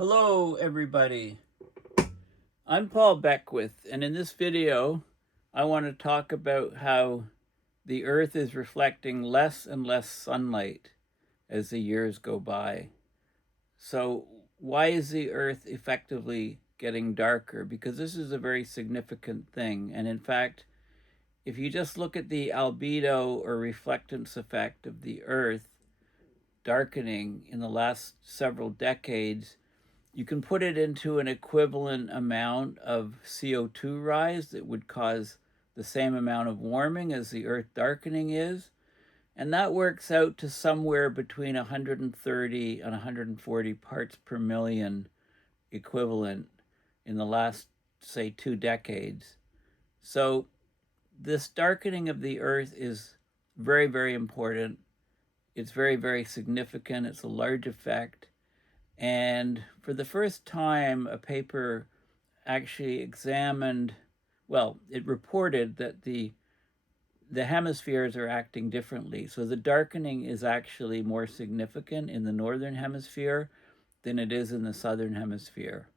Hello everybody, I'm Paul Beckwith, and in this video I want to talk about how the Earth is reflecting less and less sunlight as the years go by. So why is the Earth effectively getting darker? Because this is a very significant thing, and in fact, if you just look at the albedo or reflectance effect of the Earth darkening in the last several decades, you can put it into an equivalent amount of CO2 rise that would cause the same amount of warming as the Earth darkening is. And that works out to somewhere between 130 and 140 parts per million equivalent in the last, say, 2 decades. So this darkening of the Earth is very, very important. It's very, very significant. It's a large effect. And for the first time, a paper actually examined, well, it reported that the hemispheres are acting differently. So the darkening is actually more significant in the northern hemisphere than it is in the southern hemisphere.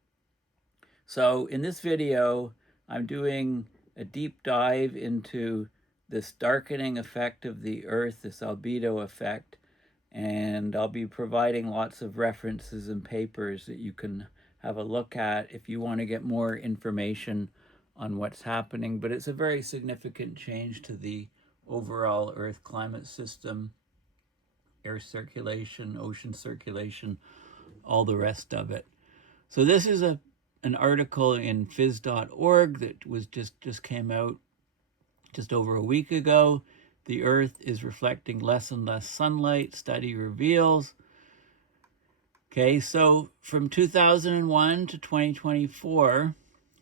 So in this video, I'm doing a deep dive into this darkening effect of the Earth, this albedo effect, and I'll be providing lots of references and papers that you can have a look at if you want to get more information on what's happening. But it's a very significant change to the overall Earth climate system, air circulation, ocean circulation, all the rest of it. So this is an article in phys.org that was just came out just over a week ago. The Earth is reflecting less and less sunlight, study reveals. Okay, so from 2001 to 2024,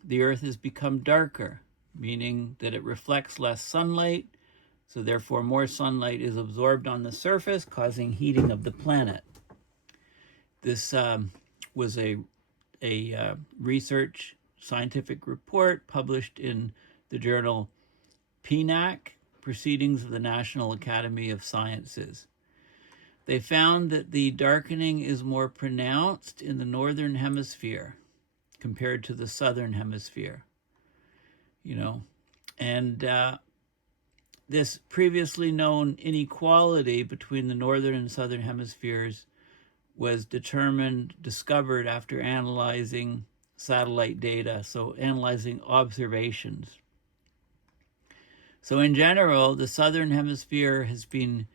the Earth has become darker, meaning that it reflects less sunlight, so therefore more sunlight is absorbed on the surface, causing heating of the planet. This was a research scientific report published in the journal PNAS, Proceedings of the National Academy of Sciences. They found that the darkening is more pronounced in the northern hemisphere compared to the southern hemisphere. And this previously known inequality between the northern and southern hemispheres was discovered after analyzing satellite data, so analyzing observations. So in general, the southern hemisphere has been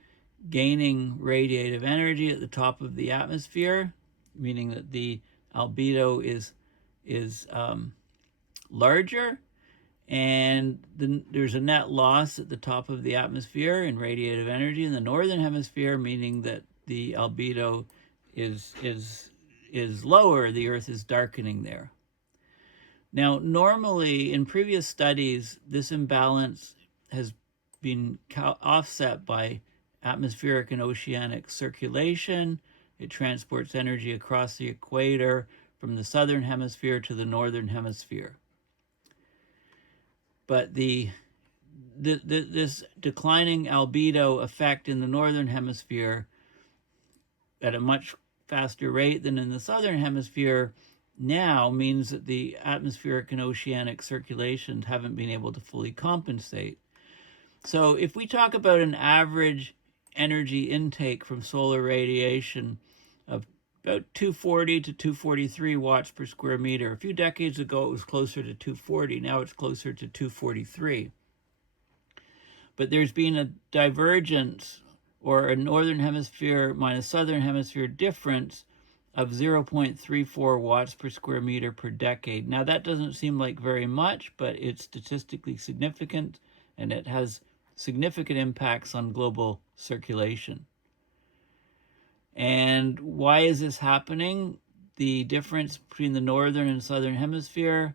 gaining radiative energy at the top of the atmosphere, meaning that the albedo is larger, and there's a net loss at the top of the atmosphere in radiative energy in the northern hemisphere, meaning that the albedo is lower, the Earth is darkening there. Now, normally in previous studies, this imbalance has been offset by atmospheric and oceanic circulation. It transports energy across the equator from the southern hemisphere to the northern hemisphere. But this declining albedo effect in the northern hemisphere at a much faster rate than in the southern hemisphere now means that the atmospheric and oceanic circulations haven't been able to fully compensate. So if we talk about an average energy intake from solar radiation of about 240 to 243 watts per square meter. A few decades ago, it was closer to 240. Now it's closer to 243. But there's been a divergence, or a northern hemisphere minus southern hemisphere difference of 0.34 watts per square meter per decade. Now that doesn't seem like very much, but it's statistically significant, and it has significant impacts on global circulation. And why is this happening? The difference between the northern and southern hemisphere,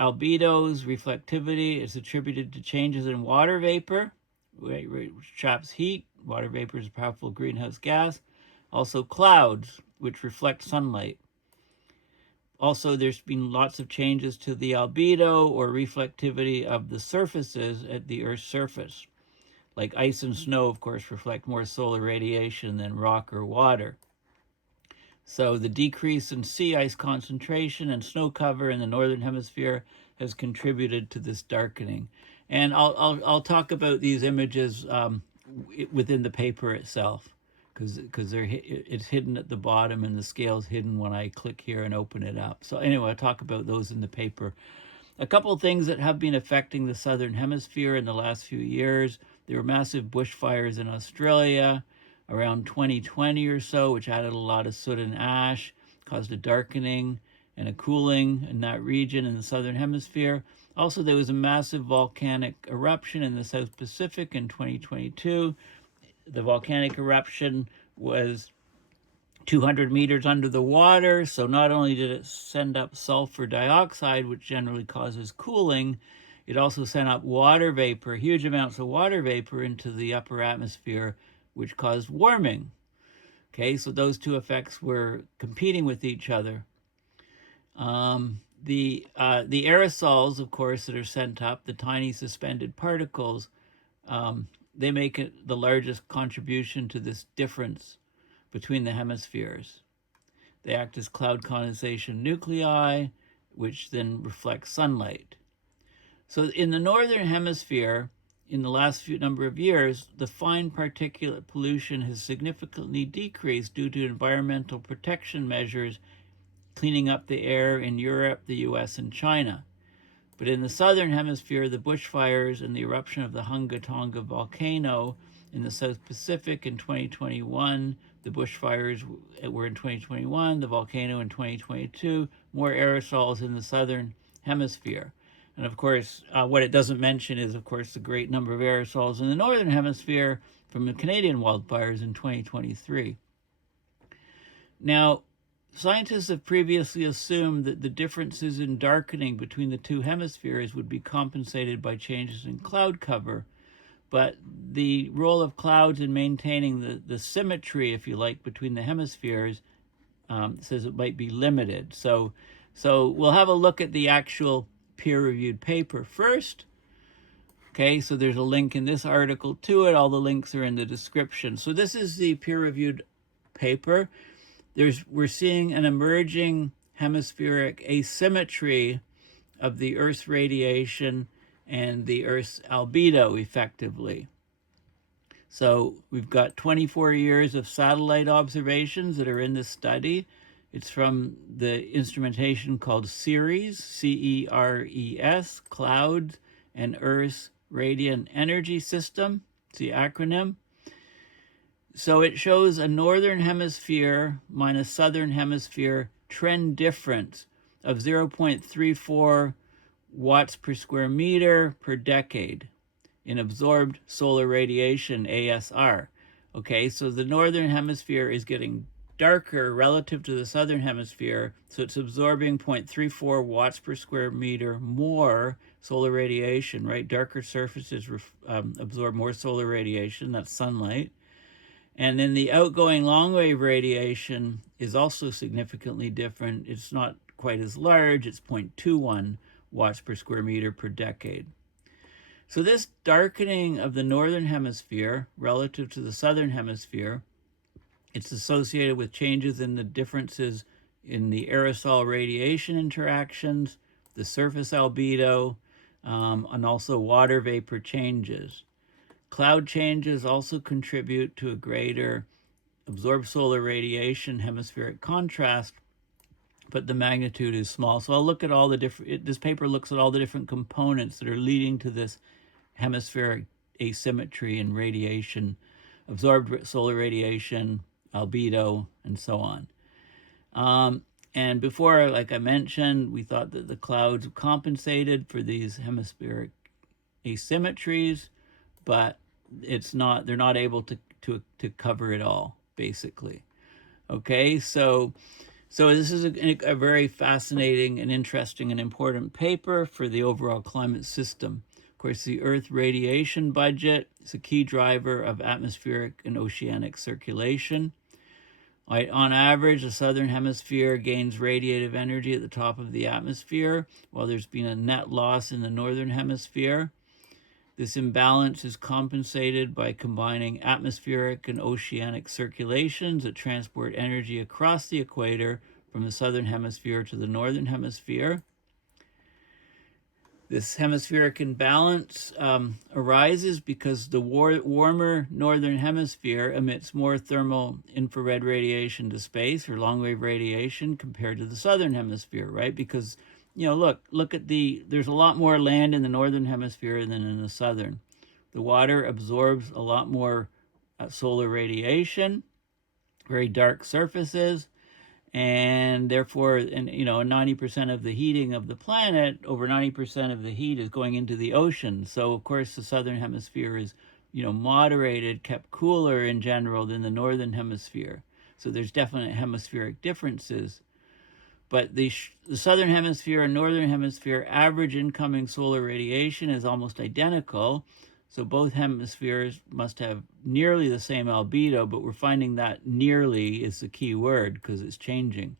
albedos, reflectivity, is attributed to changes in water vapor, which traps heat. Water vapor is a powerful greenhouse gas. Also clouds, which reflect sunlight. Also, there's been lots of changes to the albedo or reflectivity of the surfaces at the Earth's surface. Like ice and snow, of course, reflect more solar radiation than rock or water. So the decrease in sea ice concentration and snow cover in the northern hemisphere has contributed to this darkening. And I'll talk about these images within the paper itself, because it's hidden at the bottom and the scale's hidden when I click here and open it up. So anyway, I'll talk about those in the paper. A couple of things that have been affecting the southern hemisphere in the last few years. There were massive bushfires in Australia around 2020 or so, which added a lot of soot and ash, caused a darkening and a cooling in that region in the southern hemisphere. Also, there was a massive volcanic eruption in the South Pacific in 2022. The volcanic eruption was 200 meters under the water, so not only did it send up sulfur dioxide, which generally causes cooling, it also sent up water vapor, huge amounts of water vapor into the upper atmosphere, which caused warming. Okay, so those two effects were competing with each other. The aerosols, of course, that are sent up, the tiny suspended particles, they make it the largest contribution to this difference between the hemispheres. They act as cloud condensation nuclei, which then reflect sunlight. So in the northern hemisphere, in the last number of years, the fine particulate pollution has significantly decreased due to environmental protection measures cleaning up the air in Europe, the US, and China. But in the southern hemisphere, the bushfires and the eruption of the Hunga Tonga volcano in the South Pacific in 2021, the bushfires were in 2021, the volcano in 2022, more aerosols in the southern hemisphere. And of course, what it doesn't mention is, of course, the great number of aerosols in the northern hemisphere from the Canadian wildfires in 2023. Now, scientists have previously assumed that the differences in darkening between the two hemispheres would be compensated by changes in cloud cover, but the role of clouds in maintaining the symmetry, if you like, between the hemispheres says it might be limited. So we'll have a look at the actual peer-reviewed paper first. Okay, so there's a link in this article to it. All the links are in the description. So this is the peer-reviewed paper. We're seeing an emerging hemispheric asymmetry of the Earth's radiation and the Earth's albedo, effectively. So we've got 24 years of satellite observations that are in this study. It's from the instrumentation called CERES, C-E-R-E-S, Clouds and Earth's Radiant Energy System. It's the acronym. So it shows a northern hemisphere minus southern hemisphere trend difference of 0.34 watts per square meter per decade in absorbed solar radiation, ASR. Okay, so the northern hemisphere is getting darker relative to the southern hemisphere, so it's absorbing 0.34 watts per square meter more solar radiation, right? Darker surfaces absorb more solar radiation, that's sunlight. And then the outgoing longwave radiation is also significantly different. It's not quite as large, it's 0.21 watts per square meter per decade. So this darkening of the northern hemisphere relative to the southern hemisphere, it's associated with changes in the differences in the aerosol radiation interactions, the surface albedo, and also water vapor changes. Cloud changes also contribute to a greater absorbed solar radiation hemispheric contrast, but the magnitude is small. So I'll look at all the different, this paper looks at all the different components that are leading to this hemispheric asymmetry in radiation, absorbed solar radiation, albedo, and so on. And before, like I mentioned, we thought that the clouds compensated for these hemispheric asymmetries, but they're not able to cover it all, basically. Okay, so this is a very fascinating and interesting and important paper for the overall climate system. Of course, the Earth radiation budget is a key driver of atmospheric and oceanic circulation. Right, on average, the southern hemisphere gains radiative energy at the top of the atmosphere, while there's been a net loss in the northern hemisphere. This imbalance is compensated by combining atmospheric and oceanic circulations that transport energy across the equator from the southern hemisphere to the northern hemisphere. This hemispheric imbalance arises because the warmer northern hemisphere emits more thermal infrared radiation to space, or long-wave radiation, compared to the southern hemisphere, right? Because, you know, look at there's a lot more land in the northern hemisphere than in the southern. The water absorbs a lot more solar radiation, very dark surfaces, and therefore, and you know, 90% of the heating of the planet, over 90% of the heat is going into the ocean. So of course the southern hemisphere is, you know, moderated, kept cooler in general than the northern hemisphere. So there's definite hemispheric differences. But the southern hemisphere and northern hemisphere average incoming solar radiation is almost identical. So both hemispheres must have nearly the same albedo, but we're finding that nearly is the key word because it's changing.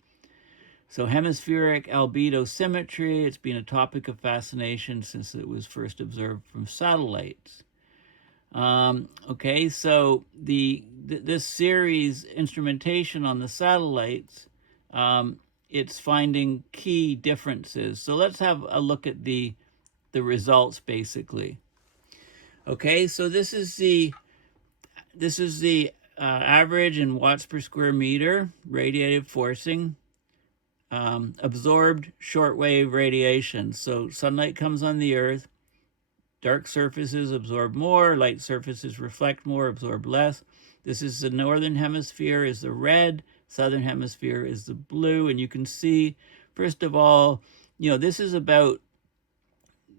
So hemispheric albedo symmetry, it's been a topic of fascination since it was first observed from satellites. Okay, so this series instrumentation on the satellites, it's finding key differences. So let's have a look at the results basically. Okay, so this is the average in watts per square meter radiative forcing, absorbed shortwave radiation. So sunlight comes on the Earth, dark surfaces absorb more, light surfaces reflect more, absorb less. This is the northern hemisphere is the red, southern hemisphere is the blue, and you can see, first of all, you know, this is about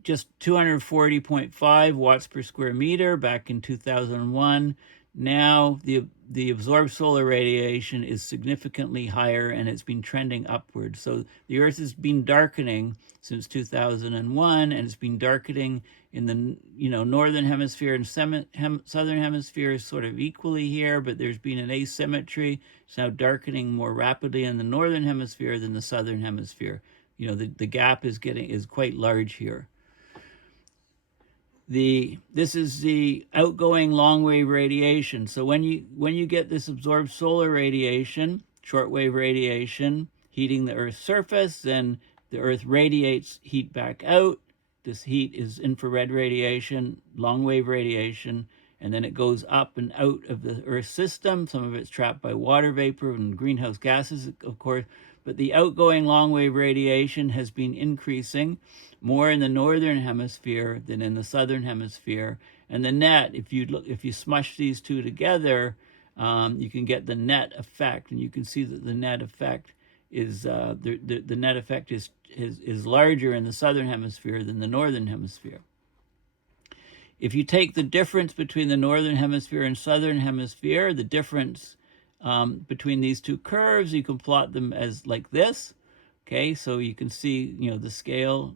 just 240.5 watts per square meter back in 2001. Now the absorbed solar radiation is significantly higher, and it's been trending upward. So the Earth has been darkening since 2001, and it's been darkening in the, you know, northern hemisphere and southern hemisphere is sort of equally here, but there's been an asymmetry. It's now darkening more rapidly in the northern hemisphere than the southern hemisphere. You know, the gap is quite large here. This is the outgoing long-wave radiation. So when you get this absorbed solar radiation, shortwave radiation, heating the Earth's surface, then the Earth radiates heat back out. This heat is infrared radiation, long-wave radiation, and then it goes up and out of the Earth system. Some of it's trapped by water vapor and greenhouse gases, of course, but the outgoing long-wave radiation has been increasing more in the northern hemisphere than in the southern hemisphere. And the net, if you smush these two together, you can get the net effect, and you can see that the net effect is the net effect is larger in the southern hemisphere than the northern hemisphere. If you take the difference between the northern hemisphere and southern hemisphere, the difference between these two curves, you can plot them as like this. Okay, so you can see, you know, the scale,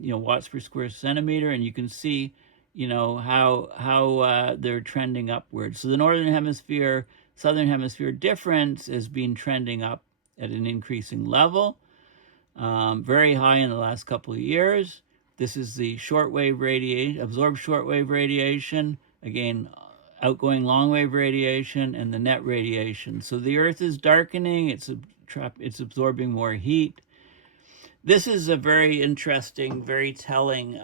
you know, watts per square centimeter, and you can see, you know, how they're trending upwards. So the northern hemisphere, southern hemisphere difference has been trending up at an increasing level, very high in the last couple of years. This is the shortwave radiation, absorbed shortwave radiation, again, outgoing long-wave radiation, and the net radiation. So the Earth is darkening, it's absorbing more heat. This is a very interesting, very telling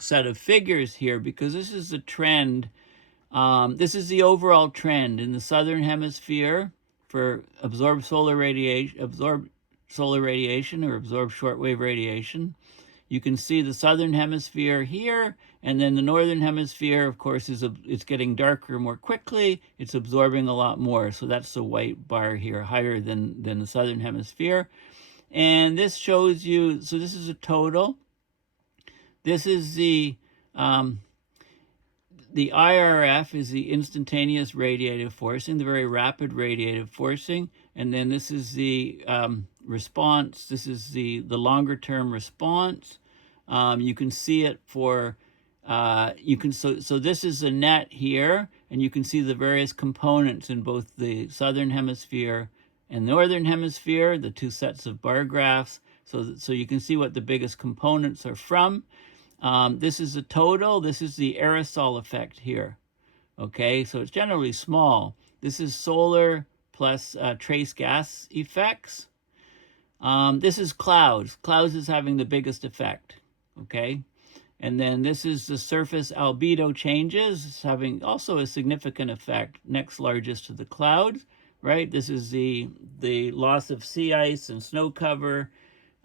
set of figures here, because this is the trend. This is the overall trend in the southern hemisphere for absorbed solar radiation or absorbed shortwave radiation. You can see the southern hemisphere here, and then the northern hemisphere, of course, it's getting darker more quickly. It's absorbing a lot more. So that's the white bar here, higher than the southern hemisphere. And this shows you, so this is a total. This is the IRF is the instantaneous radiative forcing, the very rapid radiative forcing. And then this is the response. This is the longer term response. You can see it for, so this is the net here, and you can see the various components in both the southern hemisphere and northern hemisphere, the two sets of bar graphs. So you can see what the biggest components are from. This is the total. This is the aerosol effect here. Okay, so it's generally small. This is solar plus trace gas effects. This is clouds. Clouds is having the biggest effect. Okay, and then this is the surface albedo changes. It's having also a significant effect. Next largest to the clouds, right? This is the loss of sea ice and snow cover,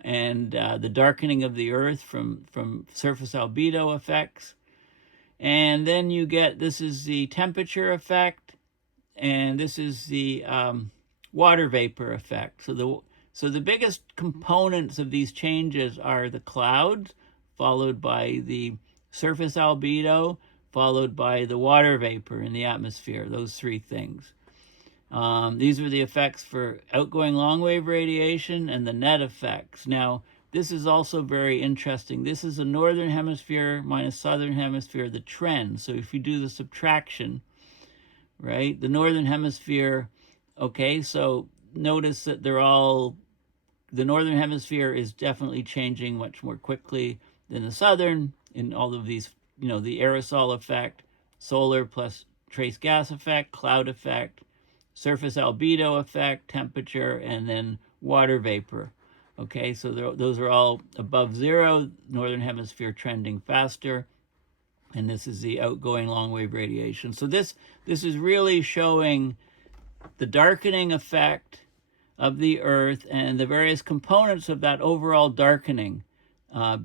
and the darkening of the earth from surface albedo effects. And then you get, this is the temperature effect, and this is the water vapor effect. So the biggest components of these changes are the clouds, followed by the surface albedo, followed by the water vapor in the atmosphere, those three things. These are the effects for outgoing long-wave radiation and the net effects. Now, this is also very interesting. This is the northern hemisphere minus southern hemisphere, the trend. So if you do the subtraction, right, the northern hemisphere, okay, so notice that the northern hemisphere is definitely changing much more quickly than the southern in all of these, the aerosol effect, solar plus trace gas effect, cloud effect, surface albedo effect, temperature, and then water vapor. Okay, so those are all above zero, northern hemisphere trending faster, and this is the outgoing long-wave radiation. So this is really showing the darkening effect of the Earth and the various components of that overall darkening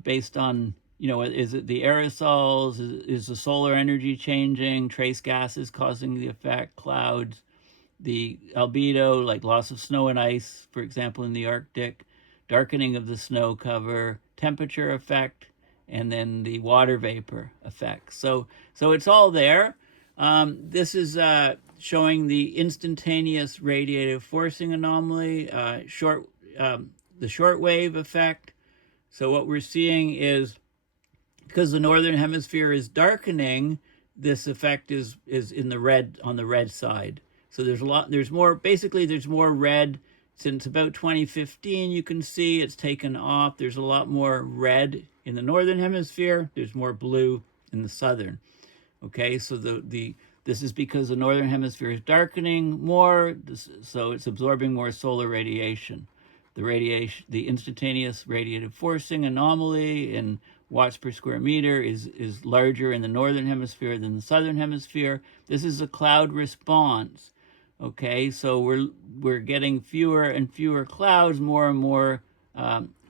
based on, is it the aerosols, is the solar energy changing, trace gases causing the effect, clouds, the albedo, like loss of snow and ice, for example, in the Arctic, darkening of the snow cover, temperature effect, and then the water vapor effect. So it's all there. This is showing the instantaneous radiative forcing anomaly, the shortwave effect. So what we're seeing is, because the northern hemisphere is darkening, this effect is in the red, on the red side. So there's more red. Since about 2015, you can see it's taken off. There's a lot more red in the northern hemisphere. There's more blue in the southern. Okay, so this is because the northern hemisphere is darkening more, so it's absorbing more solar radiation. The instantaneous radiative forcing anomaly in watts per square meter is larger in the northern hemisphere than the southern hemisphere. This is a cloud response. Okay, so we're getting fewer and fewer clouds, more and more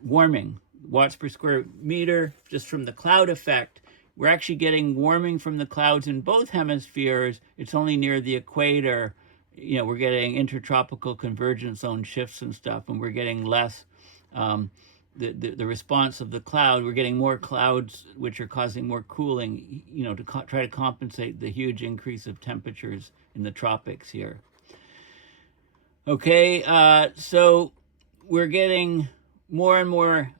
warming. Watts per square meter, just from the cloud effect. We're actually getting warming from the clouds in both hemispheres. It's only near the equator. We're getting intertropical convergence zone shifts and stuff, and we're getting less the response of the cloud. We're getting more clouds, which are causing more cooling, to try to compensate the huge increase of temperatures in the tropics here. Okay, so we're getting more and more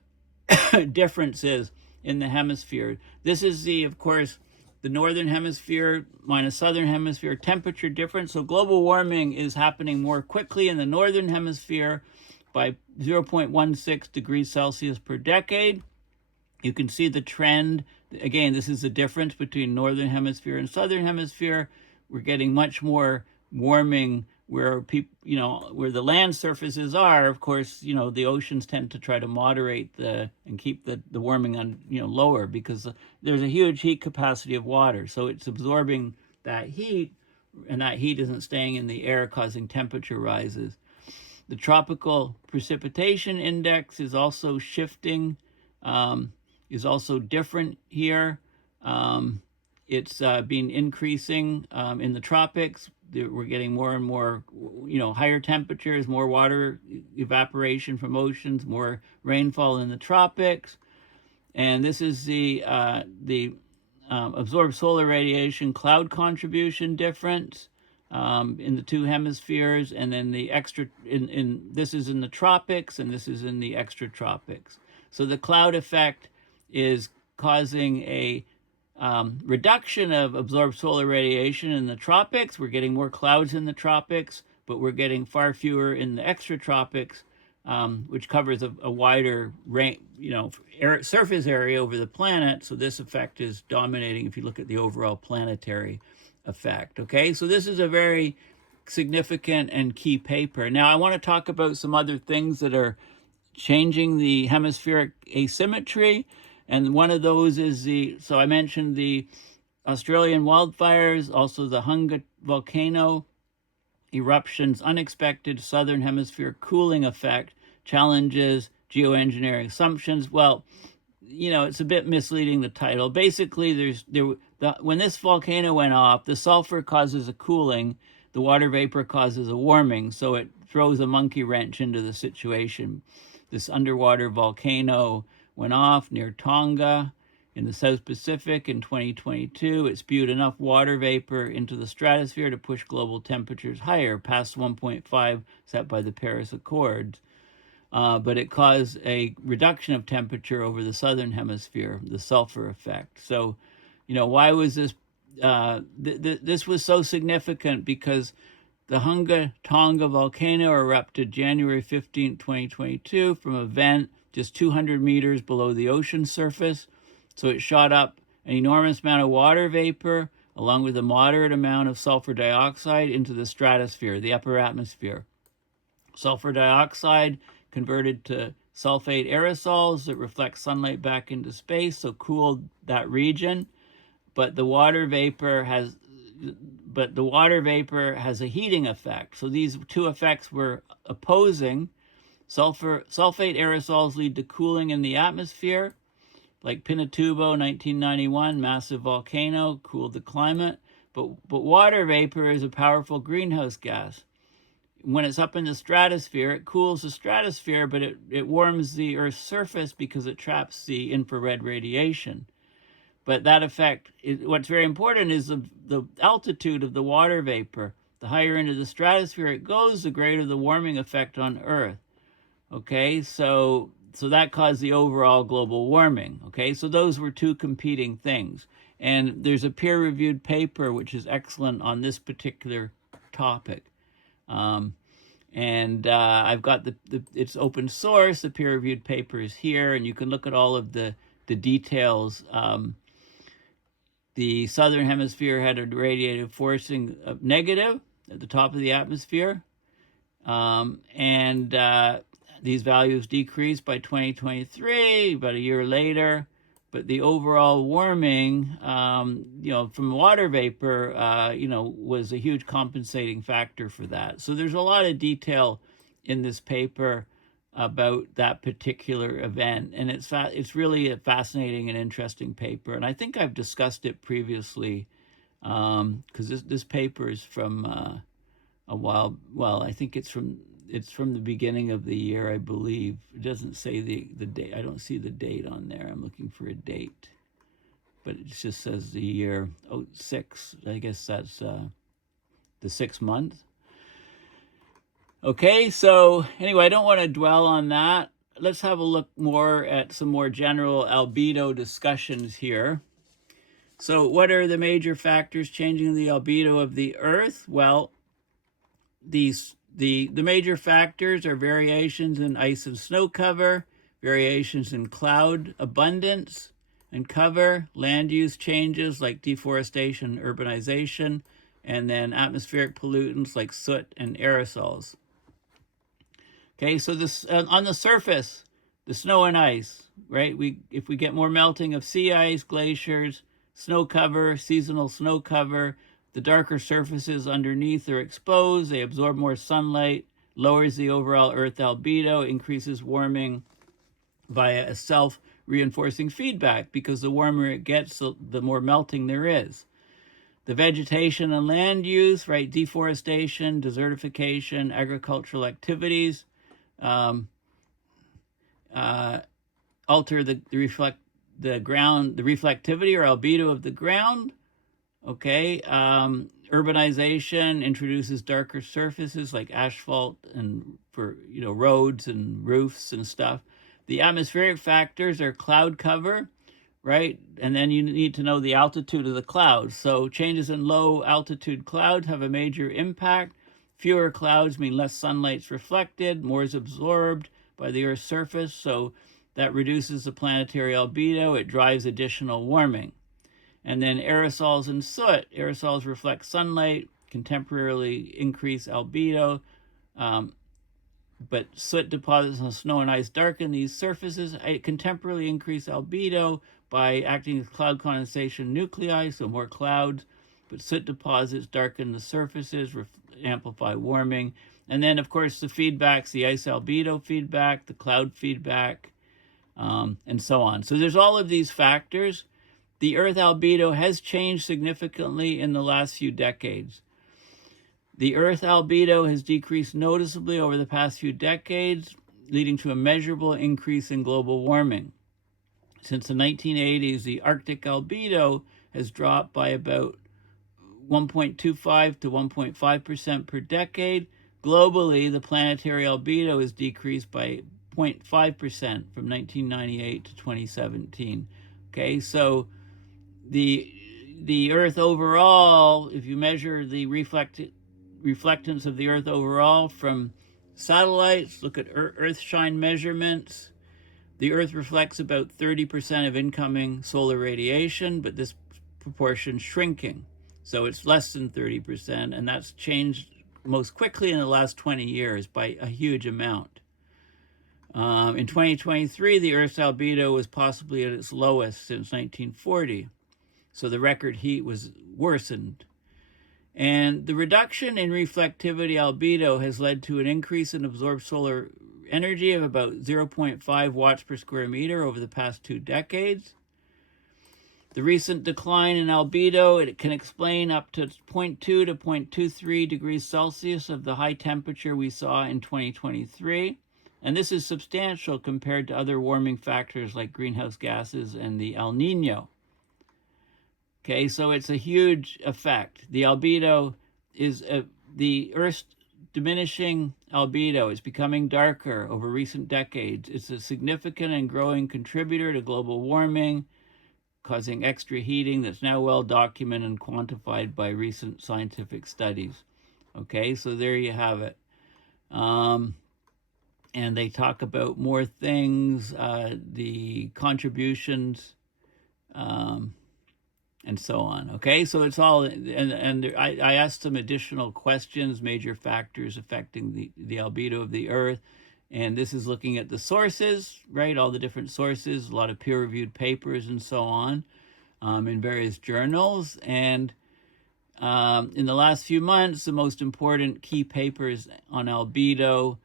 differences in the hemisphere. This is of course, the northern hemisphere minus southern hemisphere temperature difference. So global warming is happening more quickly in the northern hemisphere by 0.16 degrees Celsius per decade. You can see the trend. Again, this is the difference between northern hemisphere and southern hemisphere. We're getting much more warming where where the land surfaces are. Of course, the oceans tend to try to moderate and keep the warming on, lower, because there's a huge heat capacity of water. So it's absorbing that heat, and that heat isn't staying in the air, causing temperature rises. The tropical precipitation index is also shifting, is also different here. It's been increasing in the tropics. We're getting more and more, higher temperatures, more water evaporation from oceans, more rainfall in the tropics. And this is the absorbed solar radiation cloud contribution difference in the two hemispheres, and then the extra this is in the tropics, and this is in the extratropics. So the cloud effect is causing a reduction of absorbed solar radiation in the tropics. We're getting more clouds in the tropics, but we're getting far fewer in the extratropics, which covers a wider range, surface area over the planet. So this effect is dominating if you look at the overall planetary effect. Okay, so this is a very significant and key paper. Now I want to talk about some other things that are changing the hemispheric asymmetry, and one of those is so I mentioned the Australian wildfires, also the Hunga volcano eruptions, unexpected southern hemisphere cooling effect, challenges geoengineering assumptions. Well, it's a bit misleading, the title. Basically, when this volcano went off, the sulfur causes a cooling, the water vapor causes a warming, so it throws a monkey wrench into the situation. This underwater volcano went off near Tonga in the South Pacific in 2022. It spewed enough water vapor into the stratosphere to push global temperatures higher, past 1.5 set by the Paris Accords. But it caused a reduction of temperature over the southern hemisphere, the sulfur effect. So, why was this? This was so significant because the Hunga Tonga volcano erupted January 15, 2022 from a vent just 200 meters below the ocean surface. So it shot up an enormous amount of water vapor along with a moderate amount of sulfur dioxide into the stratosphere, the upper atmosphere. Sulfur dioxide converted to sulfate aerosols that reflect sunlight back into space, so cooled that region. But the water vapor has a heating effect. So these two effects were opposing. Sulfate aerosols lead to cooling in the atmosphere, like Pinatubo, 1991, massive volcano, cooled the climate. But water vapor is a powerful greenhouse gas. When it's up in the stratosphere, it cools the stratosphere, but it warms the Earth's surface because it traps the infrared radiation. But that effect, what's very important is the altitude of the water vapor. The higher into the stratosphere it goes, the greater the warming effect on Earth. Okay, so that caused the overall global warming. Okay, so those were two competing things. And there's a peer-reviewed paper which is excellent on this particular topic. I've got it's open source. The peer-reviewed paper is here, and you can look at all of the details. The southern hemisphere had a radiative forcing of negative at the top of the atmosphere, these values decreased by 2023, about a year later. But the overall warming, from water vapor, was a huge compensating factor for that. So there's a lot of detail in this paper about that particular event, and it's really a fascinating and interesting paper. And I think I've discussed it previously, because this paper is from a while. Well, I think it's from the beginning of the year, I believe. It doesn't say the date. I don't see the date on there. I'm looking for a date, but it just says the year 06. I guess that's the 6th month. Okay, so anyway, I don't want to dwell on that. Let's have a look more at some more general albedo discussions here. So what are the major factors changing the albedo of the Earth? Well, the major factors are variations in ice and snow cover, variations in cloud abundance and cover, land use changes like deforestation, urbanization, and then atmospheric pollutants like soot and aerosols. Okay, so this on the surface, the snow and ice, right? If we get more melting of sea ice, glaciers, snow cover, seasonal snow cover, the darker surfaces underneath are exposed, they absorb more sunlight, lowers the overall Earth albedo, increases warming via a self-reinforcing feedback, because the warmer it gets, the more melting there is. The vegetation and land use, right? Deforestation, desertification, agricultural activities alter the reflectivity or albedo of the ground. Okay, urbanization introduces darker surfaces like asphalt and for roads and roofs and stuff. The atmospheric factors are cloud cover, right? And then you need to know the altitude of the clouds. So changes in low altitude clouds have a major impact. Fewer clouds mean less sunlight's reflected, more is absorbed by the Earth's surface, so that reduces the planetary albedo. It drives additional warming. And then aerosols and soot. Aerosols reflect sunlight, can temporarily increase albedo, but soot deposits on snow and ice darken these surfaces. It can temporarily increase albedo by acting as cloud condensation nuclei, so more clouds, but soot deposits darken the surfaces, amplify warming. And then, of course, the feedbacks, the ice albedo feedback, the cloud feedback, and so on. So there's all of these factors. The Earth albedo has changed significantly in the last few decades. The Earth albedo has decreased noticeably over the past few decades, leading to a measurable increase in global warming. Since the 1980s, the Arctic albedo has dropped by about 1.25 to 1.5% per decade. Globally, the planetary albedo has decreased by 0.5% from 1998 to 2017. Okay, so the Earth overall, if you measure the reflectance of the Earth overall from satellites, look at Earthshine measurements, the Earth reflects about 30% of incoming solar radiation, but this proportion is shrinking. So it's less than 30%, and that's changed most quickly in the last 20 years by a huge amount. In 2023, the Earth's albedo was possibly at its lowest since 1940. So the record heat was worsened. And the reduction in reflectivity albedo has led to an increase in absorbed solar energy of about 0.5 watts per square meter over the past 2 decades. The recent decline in albedo, it can explain up to 0.2 to 0.23 degrees Celsius of the high temperature we saw in 2023. And this is substantial compared to other warming factors like greenhouse gases and the El Nino. Okay, so it's a huge effect. The albedo is the Earth's diminishing albedo is becoming darker over recent decades. It's a significant and growing contributor to global warming, causing extra heating that's now well documented and quantified by recent scientific studies. Okay, so there you have it. And they talk about more things, the contributions, and so on. Okay, so it's all, and I asked some additional questions, major factors affecting the albedo of the Earth. And this is looking at the sources, right? All the different sources, a lot of peer-reviewed papers and so on in various journals. And in the last few months, the most important key papers on albedo,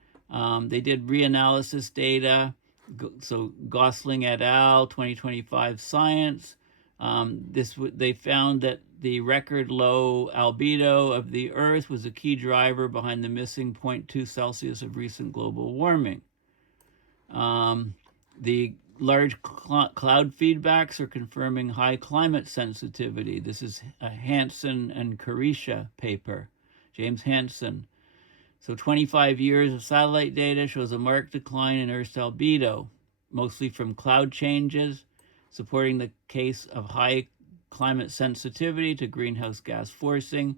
they did reanalysis data. So Gosling et al., 2025 Science. They found that the record low albedo of the Earth was a key driver behind the missing 0.2 Celsius of recent global warming. The large cloud feedbacks are confirming high climate sensitivity. This is a Hansen and Carisha paper, James Hansen. So 25 years of satellite data shows a marked decline in Earth's albedo, mostly from cloud changes, supporting the case of high climate sensitivity to greenhouse gas forcing.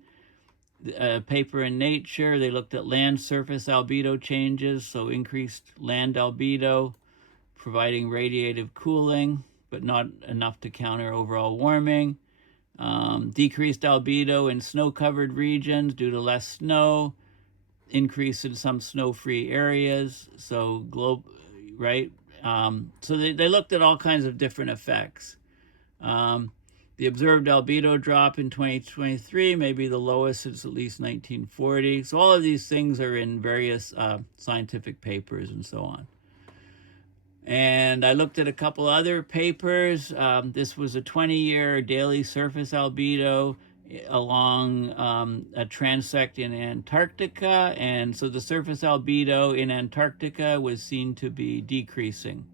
A paper in Nature, they looked at land surface albedo changes, so increased land albedo, providing radiative cooling, but not enough to counter overall warming. Decreased albedo in snow-covered regions due to less snow, increase in some snow-free areas, so right? So they looked at all kinds of different effects. The observed albedo drop in 2023 may be the lowest since at least 1940. So all of these things are in various scientific papers and so on. And I looked at a couple other papers. This was a 20-year daily surface albedo along a transect in Antarctica. And so the surface albedo in Antarctica was seen to be decreasing.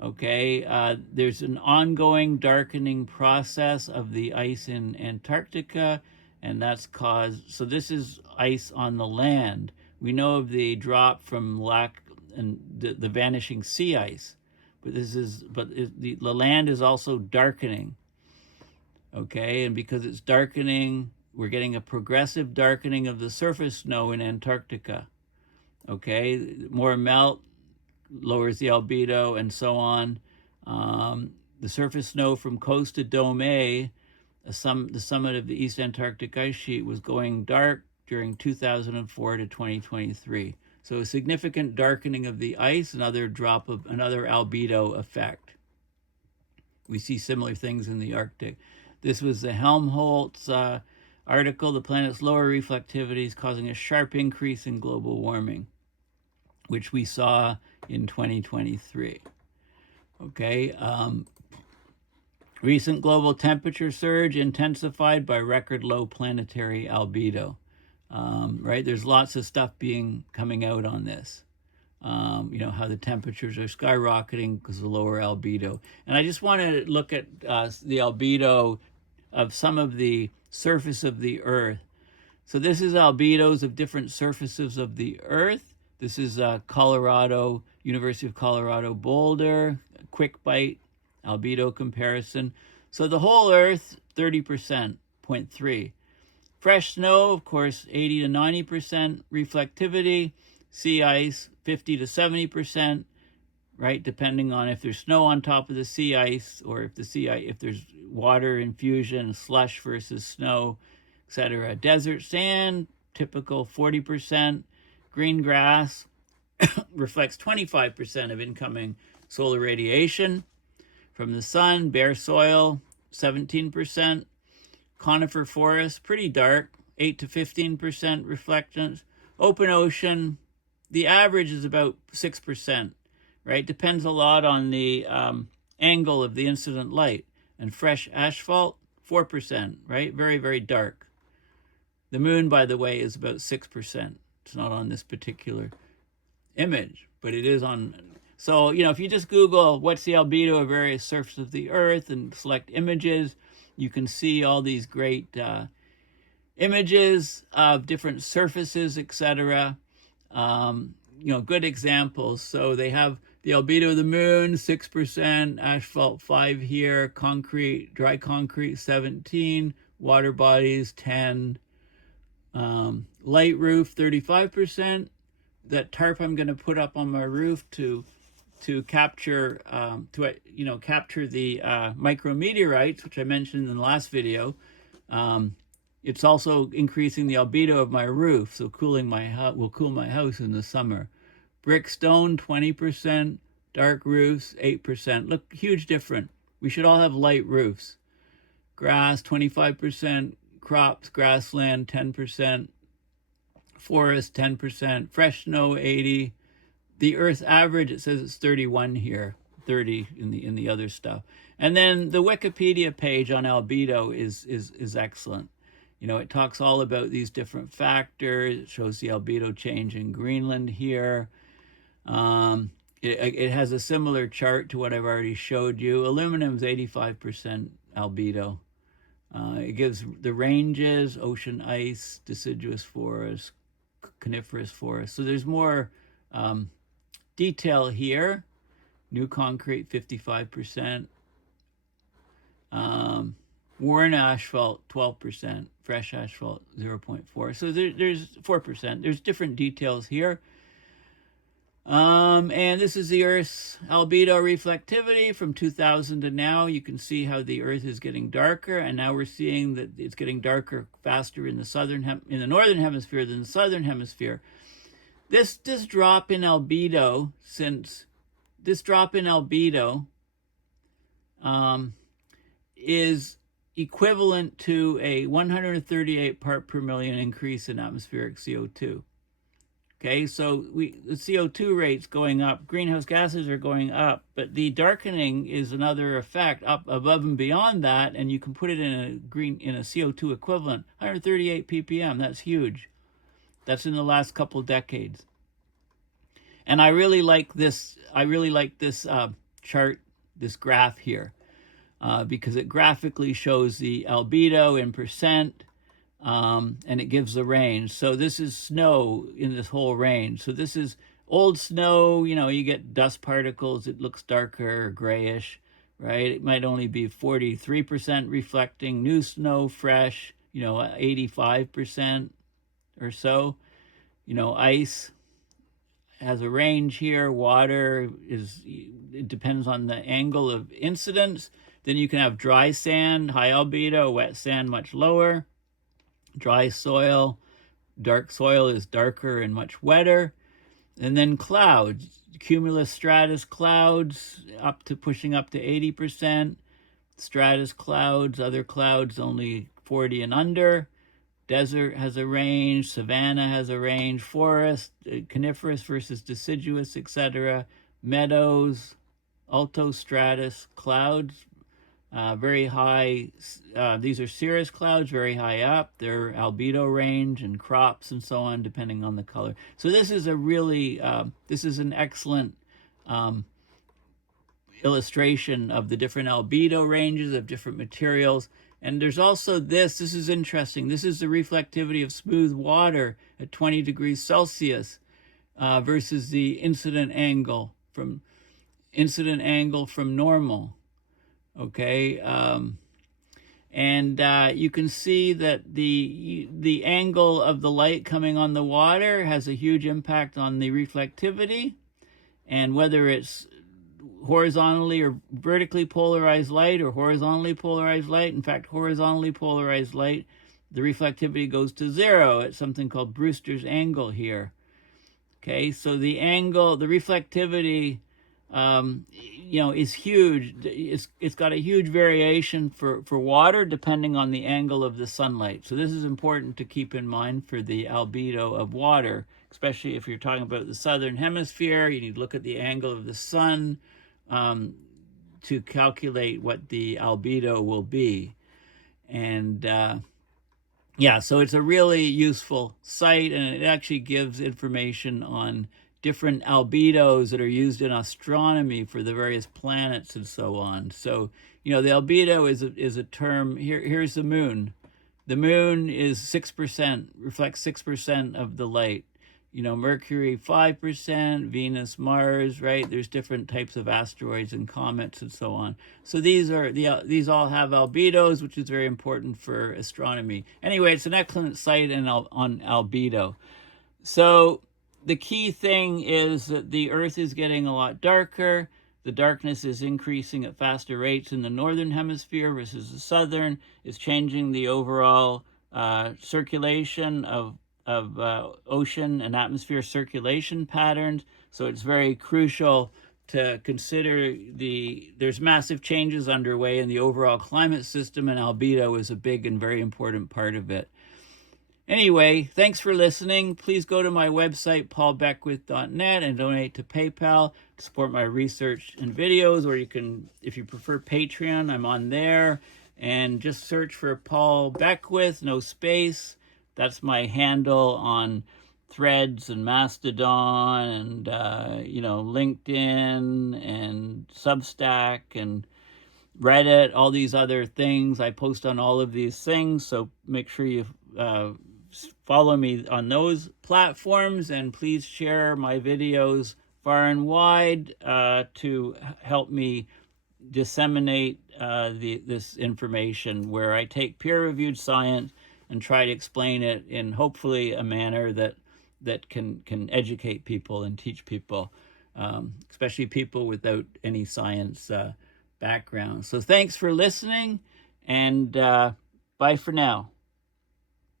Okay, there's an ongoing darkening process of the ice in Antarctica, and that's caused, so this is ice on the land. We know of the drop from and the vanishing sea ice, but the land is also darkening. Okay, and because it's darkening, we're getting a progressive darkening of the surface snow in Antarctica. Okay, more melt lowers the albedo and so on. The surface snow from coast to Dome, the summit of the East Antarctic ice sheet, was going dark during 2004 to 2023. So a significant darkening of the ice, another albedo effect. We see similar things in the Arctic. This was the Helmholtz article, The Planet's Lower Reflectivity is Causing a Sharp Increase in Global Warming, which we saw in 2023. Okay. Recent global temperature surge intensified by record low planetary albedo. Right? There's lots of stuff coming out on this. You know, how the temperatures are skyrocketing because of lower albedo. And I just want to look at the albedo of some of the surface of the Earth. So this is albedos of different surfaces of the Earth. This is Colorado, University of Colorado Boulder, quick bite albedo comparison. So the whole Earth, 30%, 0.3. Fresh snow, of course, 80 to 90% reflectivity. Sea ice, 50 to 70%, right? Depending on if there's snow on top of the sea ice, or if there's water infusion, slush versus snow, etc. Desert sand, typical 40%. Green grass reflects 25% of incoming solar radiation from the sun. Bare soil, 17%. Conifer forest, pretty dark, 8 to 15% reflectance. Open ocean, the average is about 6%, right? Depends a lot on the angle of the incident light. And fresh asphalt, 4%, right? Very, very dark. The moon, by the way, is about 6%. It's not on this particular image, but it is on. So, you know, if you just Google what's the albedo of various surfaces of the Earth and select images, you can see all these great images of different surfaces, etc. You know, good examples. So they have the albedo of the moon, 6%, asphalt 5 here, concrete, dry concrete 17, water bodies 10, light roof 35%. That tarp I'm going to put up on my roof to capture capture the micrometeorites, which I mentioned in the last video. It's also increasing the albedo of my roof, so will cool my house in the summer. Brick stone, 20%. Dark roofs, 8%. Look, huge difference. We should all have light roofs. Grass, 25%. Crops, grassland, 10%. Forest, 10%. Fresh snow, 80%. The Earth's average, it says it's 31 here, 30 in the other stuff. And then the Wikipedia page on albedo is excellent. You know, it talks all about these different factors. It shows the albedo change in Greenland here. It has a similar chart to what I've already showed you. Aluminum is 85% albedo. It gives the ranges: ocean ice, deciduous forest, coniferous forest. So there's more detail here. New concrete, 55%. Worn asphalt, 12%. Fresh asphalt, 0.4. So there's 4%. There's different details here. And this is the Earth's albedo reflectivity from 2000 to now. You can see how the Earth is getting darker, and now we're seeing that it's getting darker faster in the northern hemisphere than the southern hemisphere. This drop in albedo, is equivalent to a 138 part per million increase in atmospheric CO2. Okay, so the CO2 rate's going up, greenhouse gases are going up, but the darkening is another effect up above and beyond that, and you can put it in a CO2 equivalent, 138 ppm. That's huge. That's in the last couple decades. And I really like this. Chart, this graph here, because it graphically shows the albedo in percent. And it gives the range. So this is snow in this whole range. So this is old snow, you know, you get dust particles, it looks darker, grayish, right? It might only be 43% reflecting. New snow, fresh, 85% or so. Ice has a range here. Water it depends on the angle of incidence. Then you can have dry sand, high albedo, wet sand, much lower. Dry soil, dark soil is darker and much wetter. And then clouds, cumulus stratus clouds, pushing up to 80%. Stratus clouds, other clouds only 40 and under. Desert has a range, savanna has a range, forest, coniferous versus deciduous, etc. Meadows, altostratus clouds, very high. These are cirrus clouds, very high up. They're albedo range, and crops and so on, depending on the color. So this is this is an excellent illustration of the different albedo ranges of different materials. And there's also this is interesting. This is the reflectivity of smooth water at 20 degrees Celsius versus the incident angle from normal. Okay, and you can see that the angle of the light coming on the water has a huge impact on the reflectivity, and whether it's horizontally or vertically polarized light or horizontally polarized light. In fact, horizontally polarized light, the reflectivity goes to 0 at something called Brewster's angle here. Okay, so the reflectivity, is huge. It's got a huge variation for water depending on the angle of the sunlight. So this is important to keep in mind for the albedo of water, especially if you're talking about the southern hemisphere. You need to look at the angle of the sun to calculate what the albedo will be. And yeah, so it's a really useful site, and it actually gives information on different albedos that are used in astronomy for the various planets and so on. So, the albedo is a term. Here's the moon. The moon is 6%, reflects 6% of the light. Mercury 5%, Venus, Mars, right? There's different types of asteroids and comets and so on. So these all have albedos, which is very important for astronomy. Anyway, it's an excellent site on albedo. So the key thing is that the Earth is getting a lot darker. The darkness is increasing at faster rates in the northern hemisphere versus the southern. It's changing the overall circulation of ocean and atmosphere circulation patterns. So it's very crucial to consider there's massive changes underway in the overall climate system, and albedo is a big and very important part of it. Anyway, thanks for listening. Please go to my website, paulbeckwith.net, and donate to PayPal to support my research and videos, or you can, if you prefer Patreon, I'm on there. And just search for Paul Beckwith, no space. That's my handle on Threads and Mastodon and, LinkedIn and Substack and Reddit, all these other things. I post on all of these things, so make sure you follow me on those platforms, and please share my videos far and wide to help me disseminate this information, where I take peer-reviewed science and try to explain it in hopefully a manner that can educate people and teach people, especially people without any science background. So thanks for listening, and bye for now.